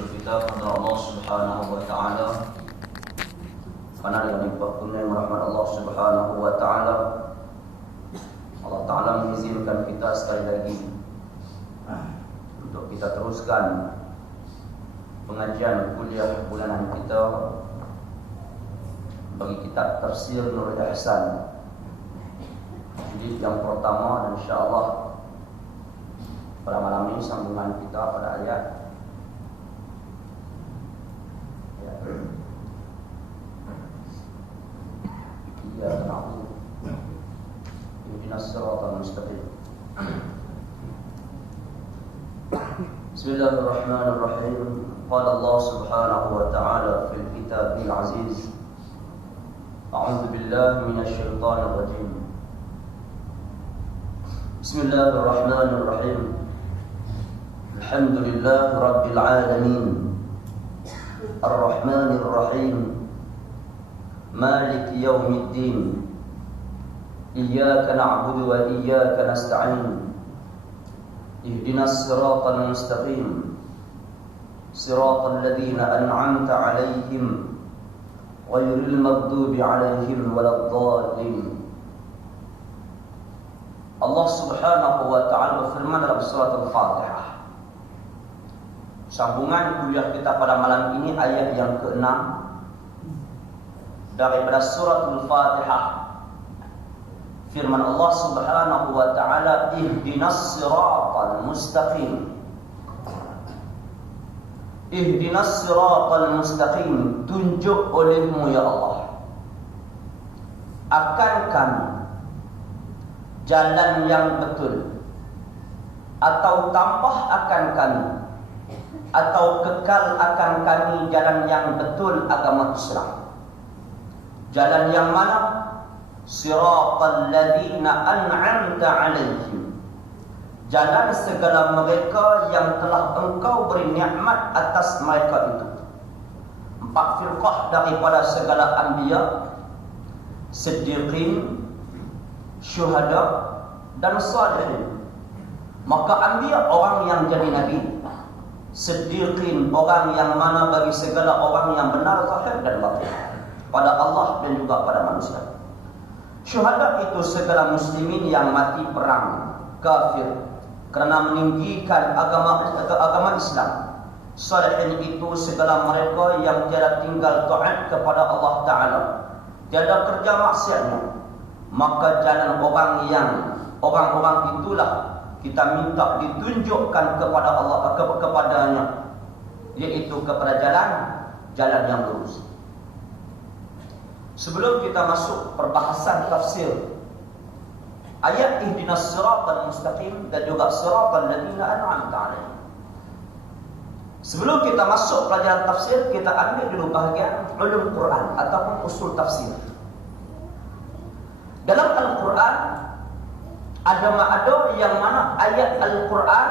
bersyukur kita kepada Allah Subhanahu wa taala karena dengan limpah kurnia rahmat Allah Subhanahu wa taala Allah taala mengizinkan kita sekali lagi untuk kita teruskan pengajian kuliah bulanan kita bagi kitab Tafsir Nurul Ihsan. Jadi yang pertama dan insya-Allah pada malam ini sambungan kita pada ayat Iyyaka na'budu ihdinas siratal mustaqim. Bismillahirrahmanirrahim. Qala Allah Subhanahu wa ta'ala fil kitabil aziz. A'udzu billahi minasy syaithanir rajim. Bismillahirrahmanirrahim. Alhamdulillahi rabbil alamin. Ar-Rahmanir Rahim. Maliki yaumiddin. Iyyaka na'budu wa iyyaka nasta'in. Ihdinas siratal mustaqim. Siratal ladzina an'amta 'alaihim ghairil maghdubi 'alaihim waladdallin. Allah Subhanahu wa ta'ala berfirman dalam surat Al-Fatihah. Sambungan kuliah kita pada malam ini ayat yang ke-6 daripada surat Al-Fatihah. Firman Allah Subhanahu wa ta'ala, ihdinas siratal mustaqim. Ihdinas siratal mustaqim, tunjuk olehmu ya Allah akan kami jalan yang betul, atau tambah akan kami, atau kekal akan kami jalan yang betul agama Islam. Jalan yang mana? Siratal ladzina an'amta 'alaihim, jalan segala mereka yang telah engkau beri nikmat atas mereka itu. 4 firqah daripada segala anbiya, siddiqin, syuhada dan salihin. Maka anbiya orang yang jadi nabi, siddiqin orang yang mana bagi segala orang yang benar zahir dan batin pada Allah dan juga pada manusia. Syuhada itu segala muslimin yang mati perang kafir kerana meninggikan agama Islam. Salihin itu segala mereka yang tiada tinggal taat kepada Allah Ta'ala, tiada kerja maksiatnya. Maka jalan orang-orang itulah kita minta ditunjukkan kepada Allah, kepadanya, yaitu kepada jalan yang lurus. Sebelum kita masuk perbahasan tafsir ayat ihdinas siratal mustaqim dan juga siratal ladzina an'amta 'alaihim, sebelum kita masuk pelajaran tafsir, kita ambil dulu bahagian ulum Quran ataupun usul tafsir. Dalam Al-Quran ada yang mana ayat Al-Quran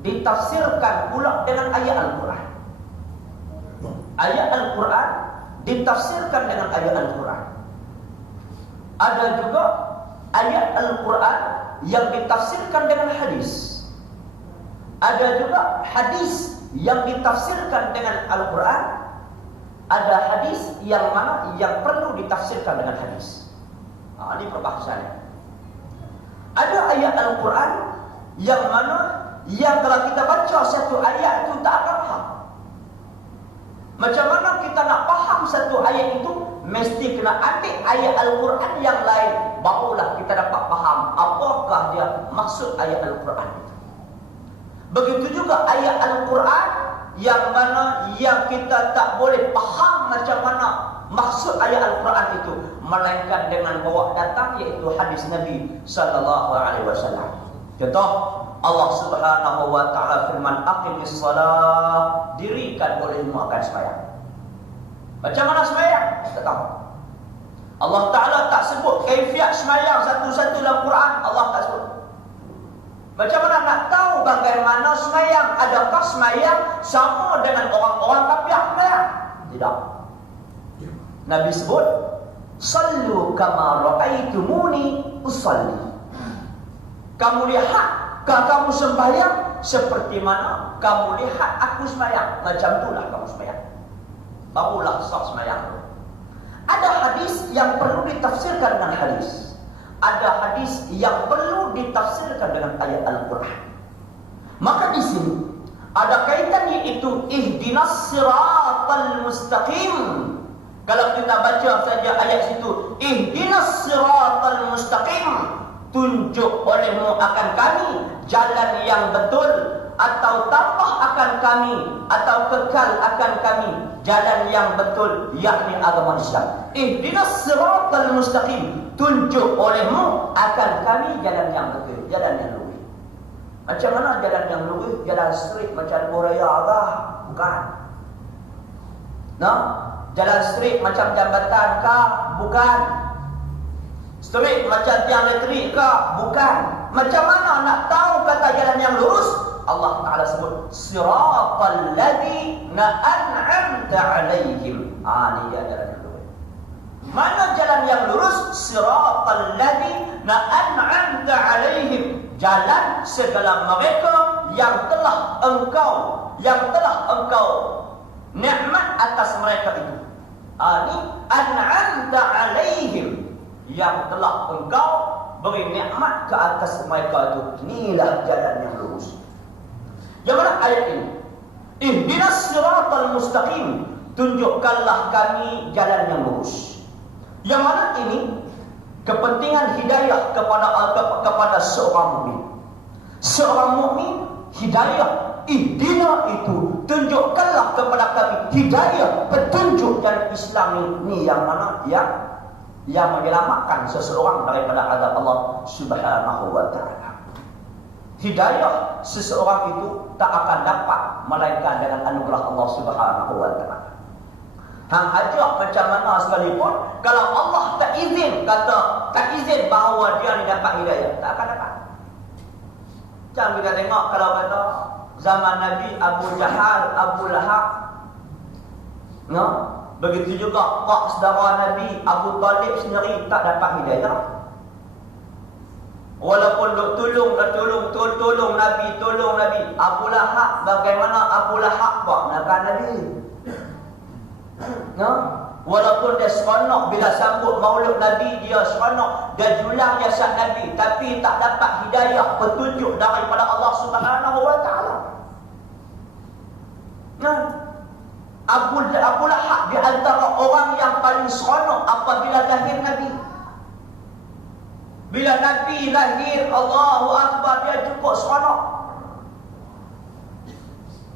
ditafsirkan pula dengan ayat Al-Quran. Ayat Al-Quran ditafsirkan dengan ayat Al-Quran. Ada juga ayat Al-Quran yang ditafsirkan dengan hadis. Ada juga hadis yang ditafsirkan dengan Al-Quran. Ada hadis yang mana yang perlu ditafsirkan dengan hadis. Ini perbahasannya. Ada ayat Al-Quran yang mana yang kalau kita baca satu ayat itu tak akan faham. Macam mana kita nak faham satu ayat itu, mesti kena ambil ayat Al-Quran yang lain, barulah kita dapat faham apakah dia maksud ayat Al-Quran itu. Begitu juga ayat Al-Quran yang mana yang kita tak boleh faham macam mana maksud ayat Al-Quran itu, melainkan dengan bawa datang iaitu hadis Nabi sallallahu alaihi wasallam. Contoh, Allah Subhanahu wa taala firman, aqimis shalah, dirikan olehmu akan sembahyang. Macam mana sembahyang? Tak tahu. Allah Taala tak sebut kaifiat sembahyang satu-satu dalam Quran, Allah tak sebut. Macam mana nak tahu bagaimana sembahyang? Adakah sembahyang sama dengan orang-orang kafir sembahyang? Tidak. Nabi sebut, sallu kama ra'aitumuni usalli. Kamu lihat, kamu sembahyang seperti mana kamu lihat aku sembahyang, macam itulah kamu sembahyang. Barulah sah sembahyang. Ada hadis yang perlu ditafsirkan dengan hadis. Ada hadis yang perlu ditafsirkan dengan ayat Al-Quran. Maka di sini ada kaitannya, itu ihdinas siratal mustaqim. Kalau kita baca saja ayat situ, ihdinas siratal mustaqim, tunjuk olehmu akan kami jalan yang betul, atau tambah akan kami, atau kekal akan kami jalan yang betul, yakni agama Islam. Ihdinas siratal mustaqim, tunjuk olehmu akan kami jalan yang betul, jalan yang lurus. Macam mana jalan yang lurus? Jalan straight macam Boraya Agah? Bukan. Nah, jalan straight macam jambatan kah? Bukan. Straight macam tiang elektrik kah? Bukan. Macam mana nak tahu kata jalan yang lurus? Allah Ta'ala sebut siratal ladzina an'amta 'alaihim. Ini dia jalan yang lurus. Mana jalan yang lurus? Siratal ladzina an'amta 'alaihim, jalan segala mereka yang telah engkau nikmat atas mereka itu. Ini an'amta 'alaihim, yang telah engkau beri nikmat ke atas mereka itu. Inilah jalan yang lurus. Yang mana ayat ini? Ihdinas siratal mustaqim, tunjukkanlah kami jalan yang lurus. Yang mana ini kepentingan hidayah kepada seorang mukmin. Seorang mukmin hidayah, ihdina itu, tunjukkanlah kepada kami hidayah, petunjuk jalan Islam ini, yang mana yang menyelamatkan seseorang daripada azab Allah Subhanahu wa taala. Hidayah seseorang itu tak akan dapat melainkan dengan anugerah Allah Subhanahu wa taala. Hang ajak macam mana sekalipun, kalau Allah tak izin bahawa dia ni dapat hidayah, tak akan dapat. Macam kita tengok kalau kata zaman Nabi, Abu Jahal, Abu Lahab, no? Begitu juga pak saudara Nabi Abu Talib sendiri tak dapat hidayah. Walaupun duk tolong Nabi. Abu Lahab, bagaimana Abu Lahab buat nak Nabi? No? Walaupun dia seronok bila sambut maulud Nabi, dia seronok, dia julang jasad Nabi, tapi tak dapat hidayah, petunjuk daripada Allah Subhanahu wa taala. Nah, Abu Lahab di antara orang yang paling seronok apabila lahir Nabi. Bila Nabi lahir, Allahu Akbar, dia cukup seronok.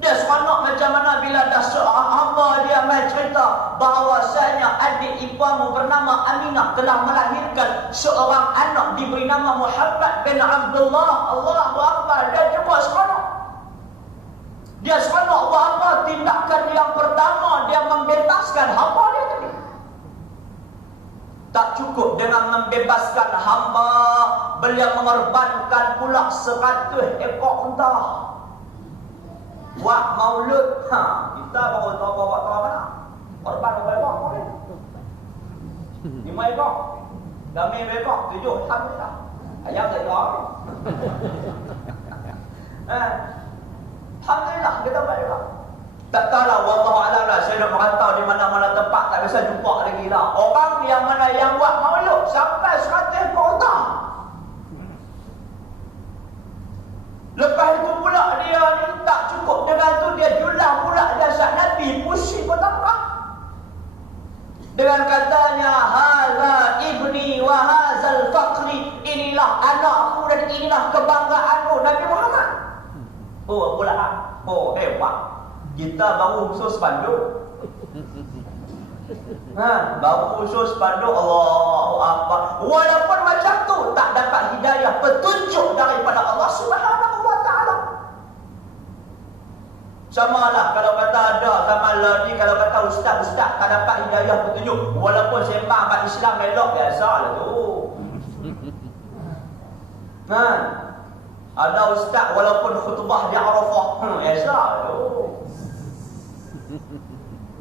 Dia seronok macam mana bila dah seorang hamba dia main cerita bahawasanya adik iparmu bernama Aminah telah melahirkan seorang anak diberi nama Muhammad bin Abdullah. Allahu Akbar, dia cukup seronok. Dia seronok bahawa tindakan yang pertama dia membebaskan hamba dia tadi. Tak cukup dengan membebaskan hamba, beliau mengorbankan pula 100 ekor unta. Buat maulud, kita baru tahu buat mana. Korban berapa ekor? 5 ekor. Kami ekor, 7, alhamdulillah. Ayam tak ekor. Alhamdulillah, kita buat juga. Tak tahulah, wallahualam lah, saya nak merantau di mana-mana tempat, tak bisa jumpa lagi lah orang yang mana yang buat maulud sampai 100 ekor unta. Lepas itu pula dia ni tak cukup dengan tu, dia julang pula jasad Nabi, pusing bertambah. Dengan katanya, hadza ibni wa hadzal faqri, inilah anakku dan inilah kebanggaanku, Nabi Muhammad. Oh pula, oh hebat. Kita baru usul spanduk. Baru usul spanduk, Allahu Akbar. Walaupun macam tu tak dapat hidayah, petunjuk daripada Allah Subhanahu wa taala. Samalah kalau kata ada zaman lagi, kalau kata ustaz-ustaz tak dapat hidayah petunjuk, walaupun sembang kat Islam elok, biasalah tu. Ada ustaz walaupun khutbah di Arafah, biasalah tu.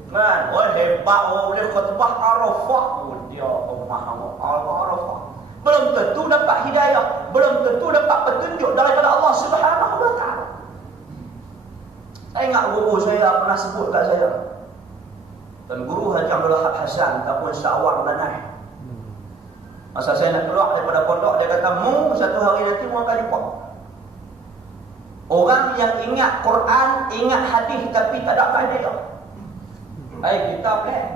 Hebat boleh khutbah Arafah pun dia pemaham Arafah. Belum tentu dapat hidayah, belum tentu dapat petunjuk daripada Allah Subhanahu wa taala. Saya ingat guru saya pernah sebut kat saya. Dan guru Haji Abdul Wahab Hasan ataupun Syawar Lanai. Masa saya nak keluar daripada pondok, dia kata, "Mu satu hari nanti mu akan lipat. Orang yang ingat Quran, ingat hadis tapi tak ada faedah. Kita plan.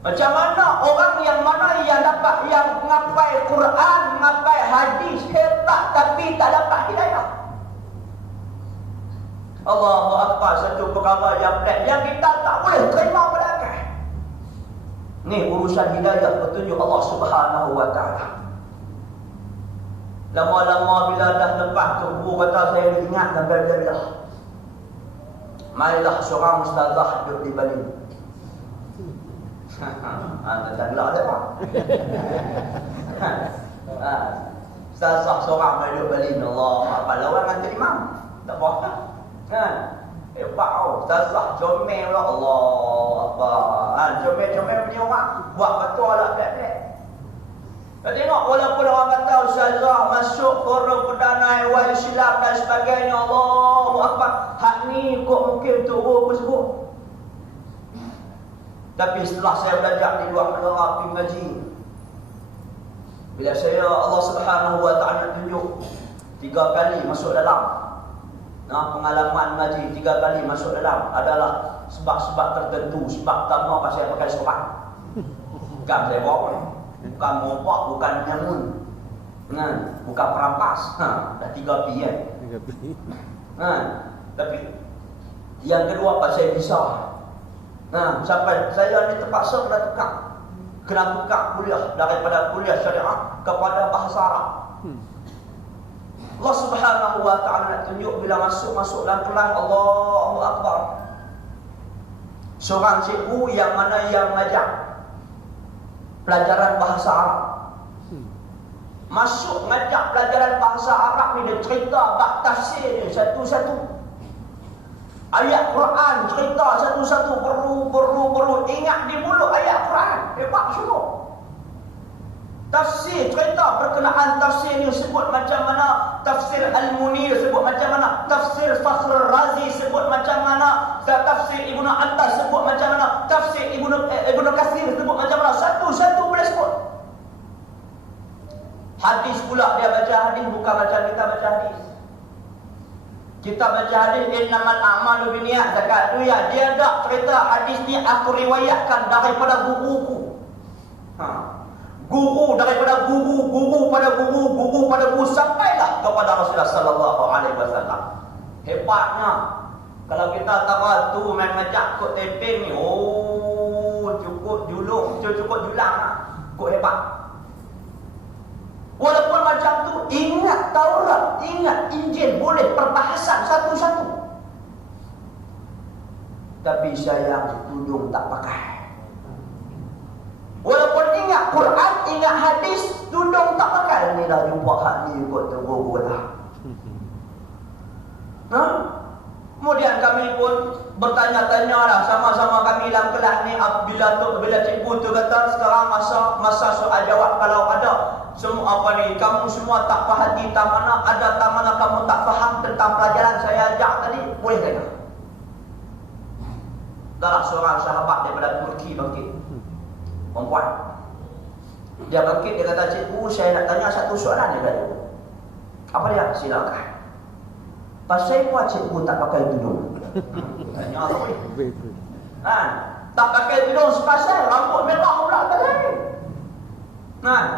Macam mana orang yang mana yang dapat yang mengapai Quran, mengapai hadis hebat tapi tak dapat hidayah. Allahu Akbar, satu perkara yang plan yang kita tak boleh terima pada akal. Ni urusan hidayah petunjuk Allah Subhanahu wa taala. Lama-lama bila dah lepas tu guru kata saya ingat dan bila marilah seorang ustazah duduk di Bali. Tak gelak dia pak. Ustazah seorang duduk Bali. Allah apa lawan dengan imam. Tak apa. Kan? Hebat tau. Ustazah comel lah. Allah apa. Comel punya orang. Buat betul lah pelik-pelik. Kau tengok walaupun orang kata ustazah masuk forum perdana awal Islam dan sebagainya, Allahu Akbar. Hak ni kok mungkin turun apa sebut. Tapi setelah saya belajar di luar negara pergi ngaji, bila saya Allah Subhanahu wa taala tunjuk 3 kali masuk dalam pengalaman ngaji 3 kali masuk dalam adalah sebab-sebab tertentu. Sebab pertama pasal saya pakai sopan. Bukan saya bawa ni. Bukan mompak, bukan nyamun. Bukan perampas. Dah 3 P kan. 3 P. Tapi yang kedua pasal bisa. Sampai saya ni terpaksa kena tukar kuliah daripada kuliah syariah kepada bahasa Arab. Allah Subhanahu wa taala nak tunjuk bila masuk dalam kelas, Allahu Akbar. Seorang cikgu yang mana yang mengajar pelajaran bahasa Arab. Masuk mengajar pelajaran bahasa Arab ni, dia cerita bab tafsir dia satu-satu. Ayat Quran cerita satu-satu, perlu ingat di mulut ayat Quran. Hebat sungguh. Tafsir cerita berkenaan tafsir ni sebut macam mana, tafsir Al-Munir sebut macam mana, tafsir Fakhr Razi sebut macam mana, tafsir Ibnu Abbas sebut macam mana, tafsir Ibnu Katsir sebut macam mana, satu-satu boleh sebut. Hadis pula dia baca hadis bukan macam kita baca hadis. Kita baca hadis innamal a'malu binniyat, zakat tu ya, dia tak cerita hadis ni aku riwayatkan daripada guruku. Guru daripada guru pada guru pada guru sampailah kepada Rasulullah sallallahu alaihi wasallam. Hebatnya kalau kita tahu tu main ngajak kod tepeng ni, cukup julung, cukup julang lah. Kok hebat. Walaupun macam tu, ingat Taurat, ingat Injil, boleh perbahasan satu-satu. Tapi sayang tudung tak pakai. Walaupun ingat Quran, ingat hadis, tudung tak pakai. Ni dah jumpa hak ni kot tergurau lah. Kemudian kami pun bertanya-tanya lah sama-sama kami dalam kelas ni. Bila cikgu tu kata sekarang masa soal jawab, kalau ada semua kamu semua tak faham tak mana, ada tak mana kamu tak faham tentang pelajaran saya ajak tadi, boleh tanya. Dalam seorang sahabat daripada Turki bangkit, perempuan. Dia bangkit, dia kata, cikgu saya nak tanya satu soalan dia kata. Apa dia? Silakan. Pasal apa cikgu tak pakai tudung? Tanya apa boleh? Tak pakai tudung sepasal rambut merah pula tak ada.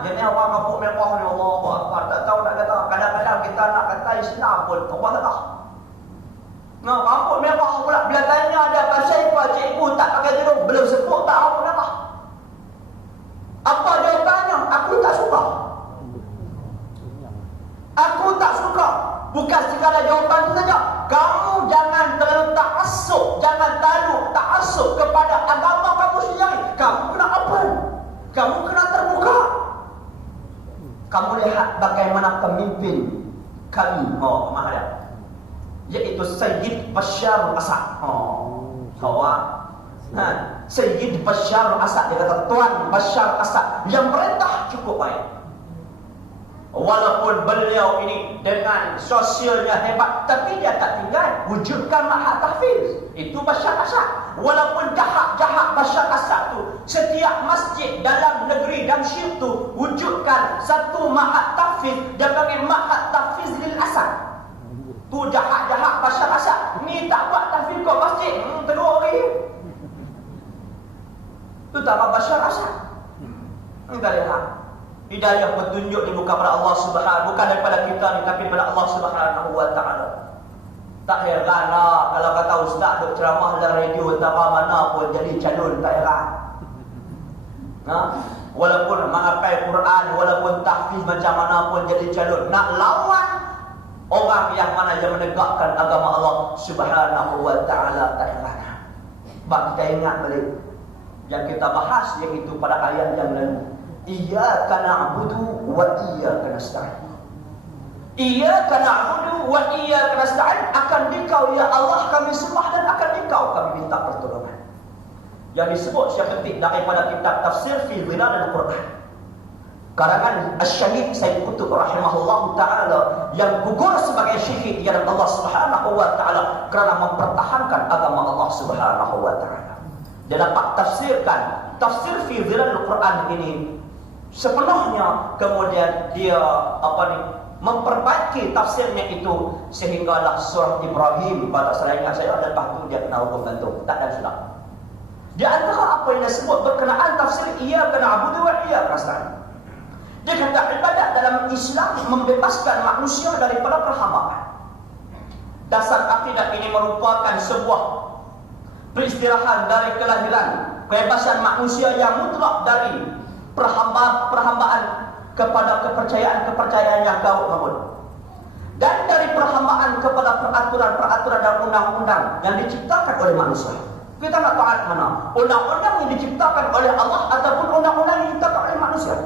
Jadi orang rambut merah ni, Allahu Akbar, tak tahu nak kata. Kadang-kadang kita nak kata Islam pun Allah tak. Rambut merah pula. Bila tanya ada pasal apa cikgu tak pakai tudung, belum sebut tak rambut merah. Apa jawapannya? Aku tak suka. Aku tak suka. Bukan sekadar jawapan itu saja. Kamu jangan terlalu ta'assub, jangan terlalu ta'assub kepada agama kamu sendiri. Kamu kena open. Kamu kena terbuka. Kamu lihat bagaimana pemimpin kami, pemahaman, iaitu Sayyid Bashar al-Assad. Sayyid Bashar al-Assad, dia kata Tuan Bashar al-Assad yang merintah cukup baik. Walaupun beliau ini dengan sosialnya hebat, tapi dia tak tinggal wujudkan mahat tahfiz. Itu Bashar Assad. Walaupun jahat-jahat Bashar Assad tu, setiap masjid dalam negeri Damsyik tu wujudkan satu mahat tahfiz. Dia panggil mahat tahfiz lil Assad. Tu jahat-jahat Bashar Assad. Ni tak buat tahfiz kau masjid. Kedua orang. Tu tak buat Bashar Assad. Kita lihat. Hidayah petunjuk ni bukan pada Allah Subhanahu, bukan daripada kita ni, tapi daripada Allah Subhanahu wa taala. Tak heranlah kalau kata ustaz duk ceramah dalam radio entah mana pun jadi calon, tak heran. Walaupun menghafal Quran, walaupun tahfiz macam mana pun jadi calon. Nak lawan orang yang mana yang menegakkan agama Allah Subhanahu wa taala, tak heran. Bab kita ingat balik yang kita bahas iaitu pada ayat yang lalu. Iyyaka na'budu wa iyyaka nasta'in. Iyyaka na'budu wa iyyaka nasta'in. Akan Dikau ya Allah kami sembah dan akan Dikau kami minta pertolongan. Yang disebut Syekh ketik daripada kitab tafsir fi Dhilal al-Quran, karangan Asy-Syahid Sayyid Qutb rahimahullahu taala, yang gugur sebagai syahid di hadapan Allah Subhanahu wa taala kerana mempertahankan agama Allah Subhanahu wa taala. Dia dapat tafsirkan tafsir fi Dhilal al-Quran ini sepenuhnya, kemudian dia memperbaiki tafsirnya itu sehinggalah surah Ibrahim pada selainnya saya, dan lepas tu dia kena hukum gantung, tak ada sudah. Di antara apa yang disebut berkenaan tafsir iyyaka na'budu wa iyyaka nasta'in, dia kata ibadat dalam Islam membebaskan manusia daripada perhambaan. Dasar akidah ini merupakan sebuah peristirahat dari kelahiran, kebebasan manusia yang mutlak dari perhambaan kepada kepercayaan yang gaul maupun, dan dari perhambaan kepada peraturan-peraturan dan undang-undang yang diciptakan oleh manusia. Kita nak taat mana? Undang-undang yang diciptakan oleh Allah ataupun undang-undang yang diciptakan oleh manusia.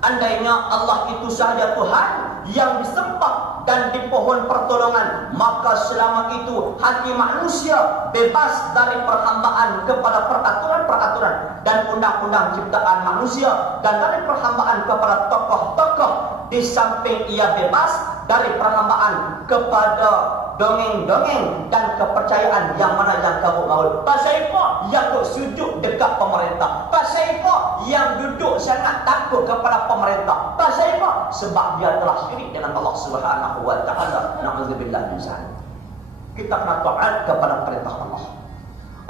Andainya Allah itu sahaja Tuhan yang disembah dan dipohon pertolongan, maka selama itu hati manusia bebas dari perhambaan kepada peraturan-peraturan dan undang-undang ciptaan manusia, dan dari perhambaan kepada tokoh-tokoh, di samping ia bebas dari perhambaan kepada dongeng-dongeng dan kepercayaan yang mana yang kamu mahu. Pasal apa yang duduk sujud dekat pemerintah? Pasal apa yang duduk sangat takut kepada pemerintah? Pasal apa? Sebab dia telah syirik dengan Allah Subhanahu wa taala. Na'udzubillah min zalik. Kita kena taat kepada perintah Allah.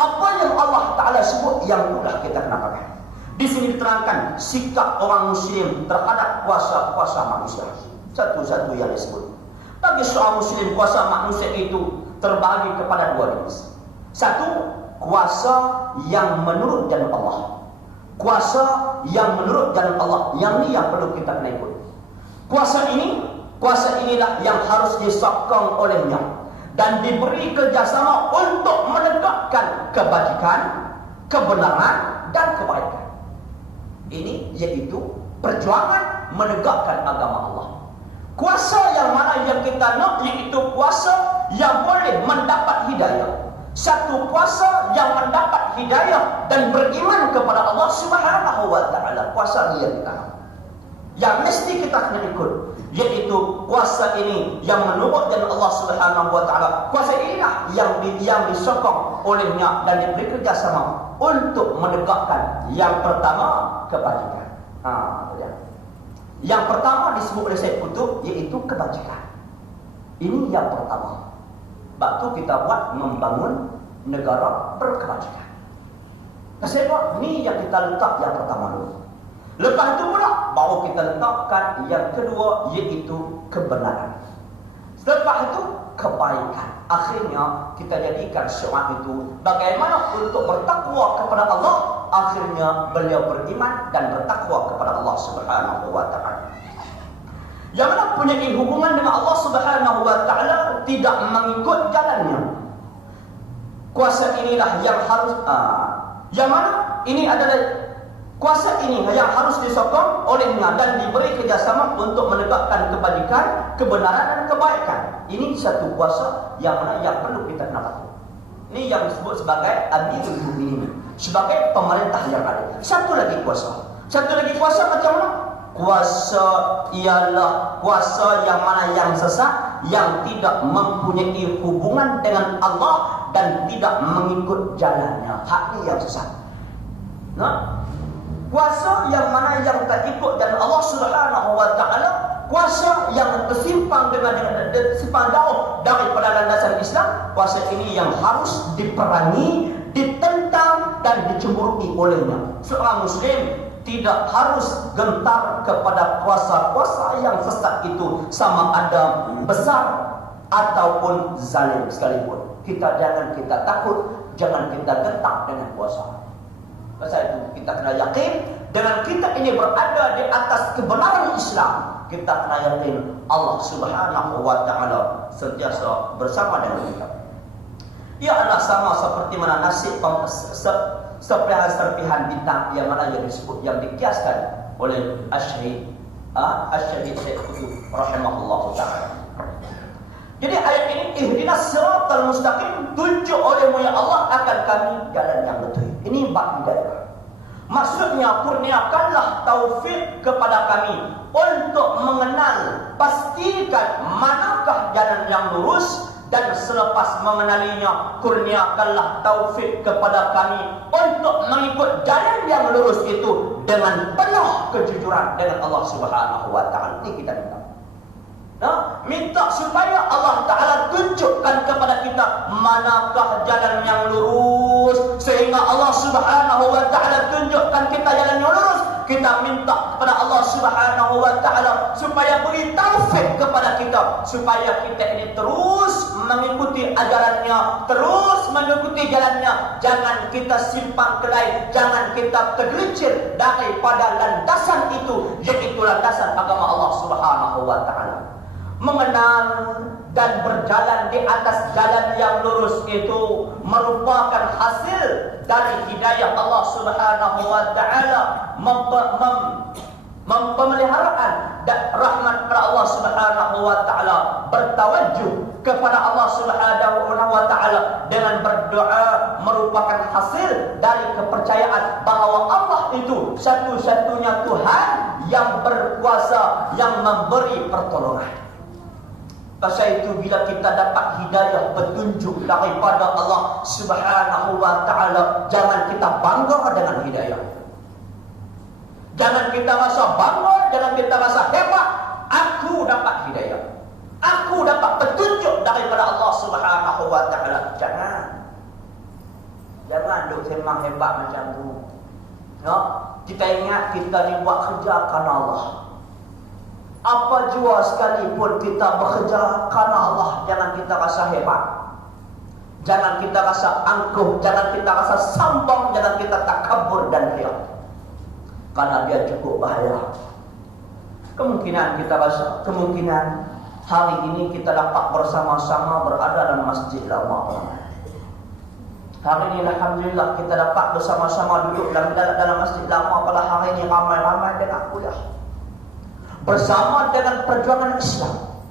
Apa yang Allah taala sebut, yang itulah kita kena pakai. Di sini diterangkan sikap orang muslim terhadap kuasa-kuasa manusia. Satu-satu yang disebut. Bagi seorang muslim, kuasa manusia itu terbagi kepada dua jenis. Satu, kuasa yang menurut jalan Allah. Kuasa yang menurut jalan Allah. Yang ni yang perlu kita kena ikut. Kuasa inilah yang harus disokong olehnya dan diberi kerjasama untuk menegakkan kebajikan, kebenaran dan kebaikan. Ini yaitu perjuangan menegakkan agama Allah. Kuasa yang mana yang kita nak, iaitu kuasa yang boleh mendapat hidayah. Satu kuasa yang mendapat hidayah dan beriman kepada Allah Subhanahu wa taala. Kuasa yang kita nak, yang mesti kita kena ikut, yaitu kuasa ini yang menurut jalan Allah Subhanahu wa taala. Kuasa inilah yang disokong olehnya dan diberi kerjasama untuk menegakkan yang pertama kebajikan. Yang pertama disebut oleh Sayyid Qutb iaitu kebajikan. Ini yang pertama. Sebab tu kita buat membangun negara berkebajikan. Sebab ni yang kita letak yang pertama dulu. Lepas tu pula baru kita letakkan yang kedua iaitu kebenaran. Setelah itu kebaikan. Akhirnya kita jadikan seorang itu bagaimana untuk bertakwa kepada Allah. Akhirnya beliau beriman dan bertakwa kepada Allah Subhanahu wa taala. Yang mana punya hubungan dengan Allah Subhanahu wa taala tidak mengikut jalannya. Kuasa inilah yang harus yang mana ini adalah kuasa ini yang harus disokong olehnya dan diberi kerjasama untuk menegakkan kebajikan, kebenaran dan kebaikan. Ini satu kuasa yang mana yang perlu kita kenal. Ini yang disebut sebagai Amirul Mukminin, sebagai pemerintah yang ada. Satu lagi kuasa macam mana? Kuasa ialah kuasa yang mana yang sesat, yang tidak mempunyai hubungan dengan Allah dan tidak mengikut jalannya. Hak ini yang sesat. Nah, kuasa yang mana yang tak ikut jalan Allah Subhanahu wa taala, kuasa yang tersimpang dengan simpang jauh daripada landasan Islam, kuasa ini yang harus diperangi, ditentang dan dicemburui olehnya. Seorang muslim tidak harus gentar kepada kuasa-kuasa yang sesat itu, sama ada besar ataupun zalim sekalipun. Jangan kita takut, jangan kita gentar dengan kuasa. Pasal itu kita kena yakin dengan kita ini berada di atas kebenaran Islam. Kita kena yakin Allah Subhanahu wa taala sentiasa bersama dengan kita. Ia adalah sama seperti mana nasib serpihan bintang yang mana yang disebut, yang dikiaskan oleh Asy-Syahid Syekh Qutb rahimahullahu taala. Jadi ayat ini, ihdinas siratal mustaqim, tunjuk olehmu ya Allah akan kami jalan yang betul. Ini bab hidayah. Maksudnya, kurniakanlah taufik kepada kami untuk mengenal, pastikan manakah jalan yang lurus, dan selepas mengenalinya, kurniakanlah taufik kepada kami untuk mengikut jalan yang lurus itu dengan penuh kejujuran dengan Allah Subhanahu wa taala. Ini kita minta. Minta supaya Allah Ta'ala tunjukkan kepada kita manakah jalan yang lurus, sehingga Allah Subhanahu wa Ta'ala tunjukkan kita jalan yang lurus. Kita minta kepada Allah Subhanahu wa Ta'ala supaya beri taufik kepada kita, supaya kita ini terus mengikuti ajarannya, terus mengikuti jalannya. Jangan kita simpang ke lain, jangan kita tergelincir daripada landasan itu, yaitu landasan agama Allah Subhanahu wa Ta'ala. Mengenal dan berjalan di atas jalan yang lurus itu merupakan hasil dari hidayah Allah Subhanahu wa taala, pemeliharaan dan rahmat kepada Allah Subhanahu wa taala, bertawajuh kepada Allah Subhanahu wa taala dengan berdoa merupakan hasil dari kepercayaan bahawa Allah itu satu-satunya Tuhan yang berkuasa, yang memberi pertolongan. Pasal itu bila kita dapat hidayah, petunjuk daripada Allah Subhanahu wa taala, jangan kita bangga dengan hidayah. Jangan kita rasa bangga, jangan kita rasa hebat. Aku dapat hidayah, aku dapat petunjuk daripada Allah Subhanahu wa taala. Jangan duk sembang hebat macam tu. No? Kita ingat kita ni buat kerja kerana Allah. Apa jua sekalipun kita bekerja kerana Allah, jangan kita rasa hebat, jangan kita rasa angkuh, jangan kita rasa sombong, jangan kita takabur dan riak, karena dia cukup bahaya. Kemungkinan kita rasa, kemungkinan hari ini kita dapat bersama-sama berada dalam masjid lama. Hari ini alhamdulillah kita dapat bersama-sama duduk dalam masjid lama. Pada hari ini ramai-ramai dengan kuliah bersama dengan perjuangan Islam.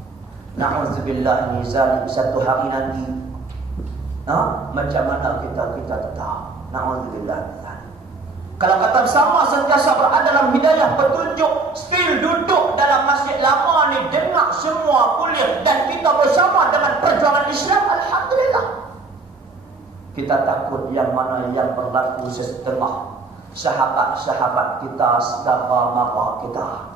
Na'udzubillah min zalik, satu hari nanti macam mana kita tetap. Na'udzubillah. Kalau kata bersama sentiasa berada dalam hidayah, petunjuk, still duduk dalam masjid lama ni, dengar semua kuliah dan kita bersama dengan perjuangan Islam, alhamdulillah. Kita takut yang mana yang berlaku setengah sahabat-sahabat kita, saudara mara kita.